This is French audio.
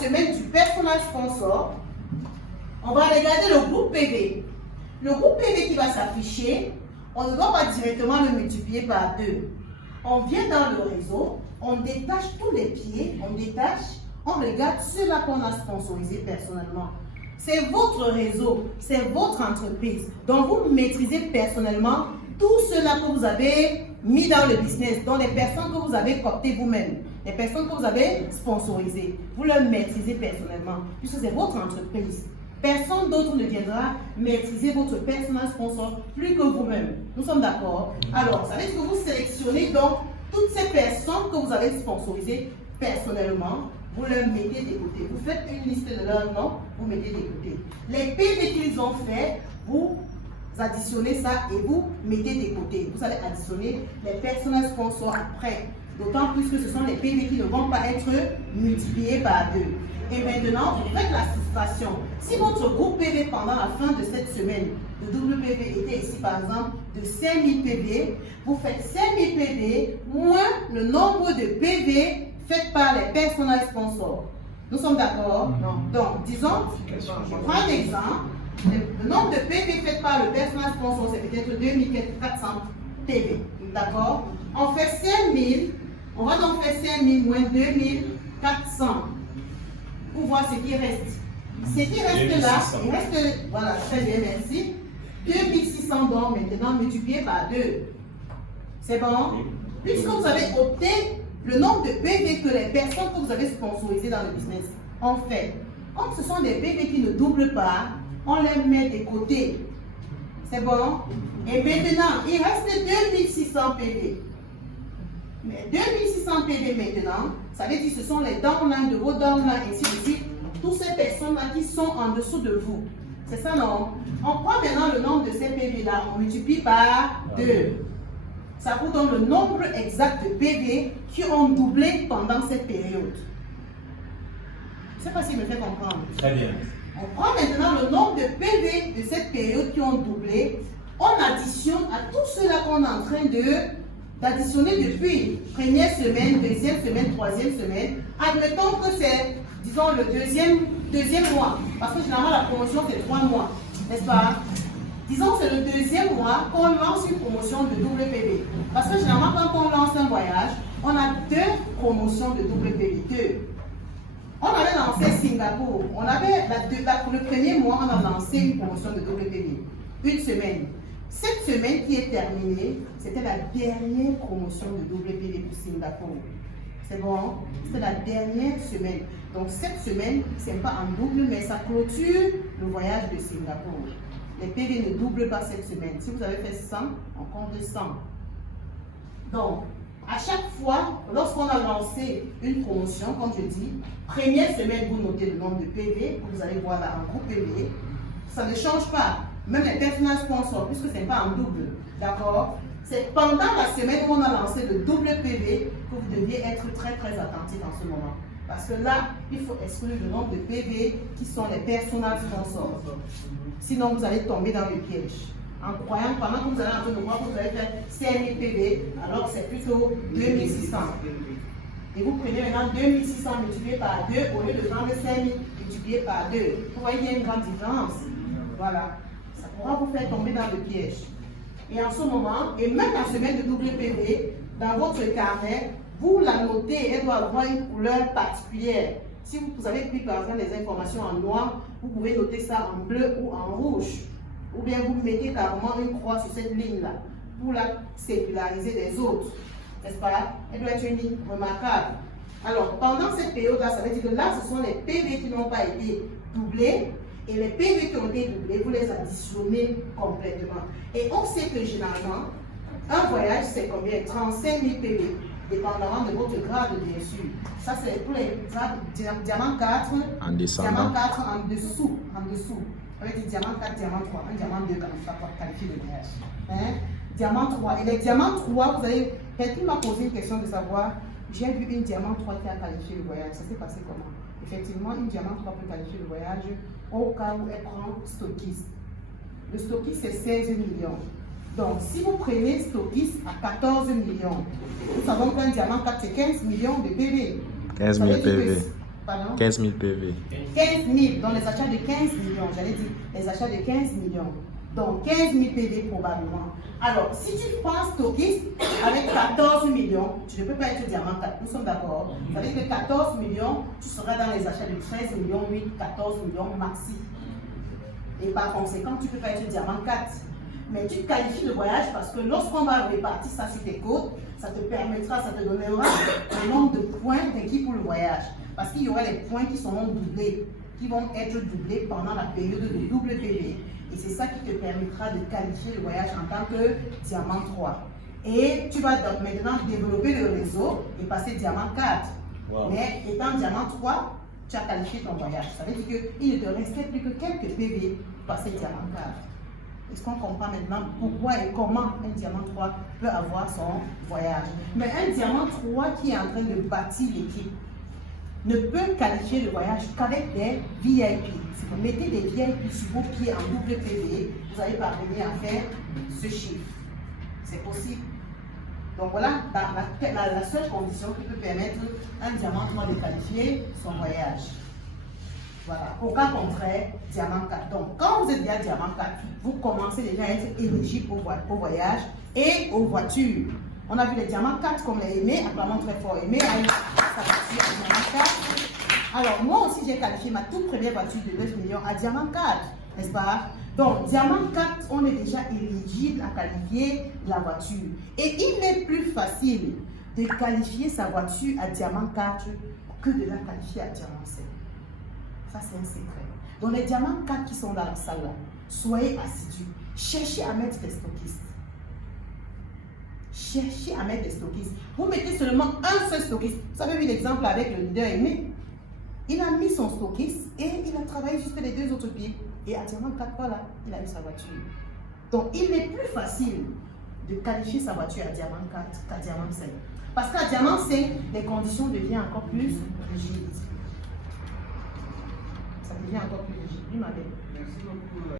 semaine du personnage sponsor, on va regarder le groupe PV. Le groupe PV qui va s'afficher, on ne doit pas directement le multiplier par 2. On vient dans le réseau, on détache tous les pieds, on regarde ceux-là qu'on a sponsorisés personnellement. C'est votre réseau, c'est votre entreprise. Donc vous maîtrisez personnellement tout cela que vous avez mis dans le business, dont les personnes que vous avez cooptées vous-même, les personnes que vous avez sponsorisées. Vous le maîtrisez personnellement, puisque c'est votre entreprise. Personne d'autre ne viendra maîtriser votre personnel sponsor plus que vous-même. Nous sommes d'accord? Alors, ça veut dire que vous sélectionnez donc toutes ces personnes que vous avez sponsorisées personnellement, vous les mettez de côté. Vous faites une liste de leurs noms, vous mettez de côté. Les PV qu'ils ont fait, vous additionnez ça et vous mettez de côté. Vous allez additionner les personnels sponsors après. D'autant plus que ce sont les PV qui ne vont pas être multipliés par 2. Et maintenant, vous faites la soustraction. Si votre groupe PV pendant la fin de cette semaine de WPV était ici par exemple de 5000 PV, vous faites 5000 PV moins le nombre de PV faits par les personnels sponsors. Nous sommes d'accord? Donc, disons, on prend un exemple. Le nombre de PV faits par le personnel sponsor, c'est peut-être 2400 PV. D'accord? On fait 5000. On va donc faire 5000 moins 2400 pour voir ce qui reste. Ce qui reste là, il reste, voilà, très bien, merci. 2600 donc maintenant multiplié par 2. C'est bon? Puisque vous avez opté le nombre de PV que les personnes que vous avez sponsorisées dans le business ont fait. Comme ce sont des PV qui ne doublent pas, on les met de côté. C'est bon? Et maintenant, il reste 2600 PV. Mais 2600 PV maintenant, ça veut dire que ce sont les downlines de vos downlines, ainsi de suite, toutes ces personnes-là qui sont en dessous de vous. C'est ça, non? On prend maintenant le nombre de ces PV-là, on multiplie par 2. Ça vous donne le nombre exact de PV qui ont doublé pendant cette période. Je ne sais pas s'il me fait comprendre. Très bien. On prend maintenant le nombre de PV de cette période qui ont doublé. On additionne à tout cela qu'on est en train d'additionner depuis première semaine, deuxième semaine, troisième semaine. Admettons que c'est, disons, le deuxième mois. Parce que généralement, la promotion, c'est 3 mois. N'est-ce pas? Disons que c'est le deuxième mois qu'on lance une promotion de WPV. Parce que généralement, quand on lance un voyage, on a 2 promotions de WPV. 2. On avait lancé Singapour. On avait le premier mois, on a lancé une promotion de WPV. Une semaine. Cette semaine qui est terminée, c'était la dernière promotion de WPV pour Singapour. C'est bon? C'était la dernière semaine. Donc cette semaine, ce n'est pas en double, mais ça clôture le voyage de Singapour. Les PV ne doublent pas cette semaine. Si vous avez fait 100, on compte 100. Donc, à chaque fois, lorsqu'on a lancé une promotion, comme je dis, première semaine, vous notez le nombre de PV, vous allez voir là en groupe PV. Ça ne change pas. Même les personnels sponsors, puisque ce n'est pas en double. D'accord? C'est pendant la semaine où on a lancé le double PV que vous deviez être très très attentif en ce moment. Parce que là, il faut exclure le nombre de PV qui sont les personnels sponsors. Sinon, vous allez tomber dans le piège. En croyant, pendant que vous allez en train de voir que vous allez faire 5000 PV, alors c'est plutôt 2600. Et vous prenez maintenant 2600 multiplié par 2 au lieu de prendre 5000 multiplié par 2. Vous voyez, il y a une grande différence. Voilà. Ça pourra vous faire tomber dans le piège. Et en ce moment, et même la semaine de WPV, dans votre carnet, vous la notez, elle doit avoir une couleur particulière. Si vous avez pris par exemple des informations en noir, vous pouvez noter ça en bleu ou en rouge. Ou bien vous mettez carrément une croix sur cette ligne-là pour la singulariser des autres. N'est-ce pas? Elle doit être une ligne remarquable. Alors, pendant cette période-là, ça veut dire que là, ce sont les PV qui n'ont pas été doublés. Et les PV qui ont été doublés, vous les additionnez complètement. Et on sait que généralement, un voyage, c'est combien? 35 000 PV, dépendamment de votre grade, bien sûr. Ça, c'est pour les grades diamant 4, en descendant. Diamant 4 en dessous. Avec des diamant 4, diamant 3, un diamant 2, quand on qualifie le voyage. Hein? Diamant 3. Et les diamants 3, vous avez. Quelqu'un m'a posé une question de savoir, j'ai vu une diamant 3 qui a qualifié le voyage. Ça s'est passé comment? Effectivement, une diamant 3 peut qualifier le voyage au cas où elle prend stockiste. Le stockiste, c'est 16 millions. Donc, si vous prenez stockiste à 14 millions, nous savons qu'un diamant 4, c'est 15 millions de PV. 15 000 PV. Pardon? 15 000 PV. 15 000, donc les achats de 15 millions, j'allais dire les achats de 15 millions. Donc 15 000 PV probablement. Alors, si tu prends stockiste avec 14 millions, tu ne peux pas être diamant 4, nous sommes d'accord. Ça veut dire que 14 millions, tu seras dans les achats de 13 millions, 8, 14 millions maxi. Et par conséquent, tu ne peux pas être diamant 4. Mais tu qualifies le voyage parce que lorsqu'on va répartir ça sur tes côtes, ça te permettra, ça te donnera le nombre de points requis pour le voyage. Parce qu'il y aura les points qui seront doublés, qui vont être doublés pendant la période de double PV. Et c'est ça qui te permettra de qualifier le voyage en tant que diamant 3. Et tu vas donc maintenant développer le réseau et passer diamant 4. Wow. Mais étant diamant 3, tu as qualifié ton voyage. Ça veut dire qu'il ne te restait plus que quelques PV pour passer diamant 4. Est-ce qu'on comprend maintenant pourquoi et comment un diamant 3 peut avoir son voyage? Mais un diamant 3 qui est en train de bâtir l'équipe ne peut qualifier le voyage qu'avec des VIP. Si vous mettez des VIP sur vos pieds en double PV, vous allez parvenir à faire ce chiffre. C'est possible. Donc voilà la seule condition qui peut permettre à un diamant 3 de qualifier son voyage. Voilà. Au cas contraire, diamant 4. Donc quand vous êtes déjà diamant 4, vous commencez déjà à être éligible au voyage et aux voitures. On a vu les diamants 4 comme les Aimé, apparemment très fort. Aimé a eu sa voiture à diamant 4. Alors moi aussi j'ai qualifié ma toute première voiture de 9 millions à diamant 4, n'est-ce pas? Donc diamant 4, on est déjà éligible à qualifier la voiture. Et il est plus facile de qualifier sa voiture à diamant 4 que de la qualifier à diamant 5. Ça c'est un secret. Donc les diamants 4 qui sont dans la salle là, soyez assidus. Cherchez à mettre des stockistes. Cherchez à mettre des stockistes. Vous mettez seulement un seul stockiste. Vous avez vu l'exemple avec le leader Aimé. Il a mis son stockiste et il a travaillé juste les deux autres pieds. Et à diamant 4, voilà, il a eu sa voiture. Donc il est plus facile de qualifier sa voiture à diamant 4 qu'à diamant 5. Parce qu'à diamant 5, les conditions deviennent encore plus rigides. Ça devient encore plus rigide. Merci beaucoup.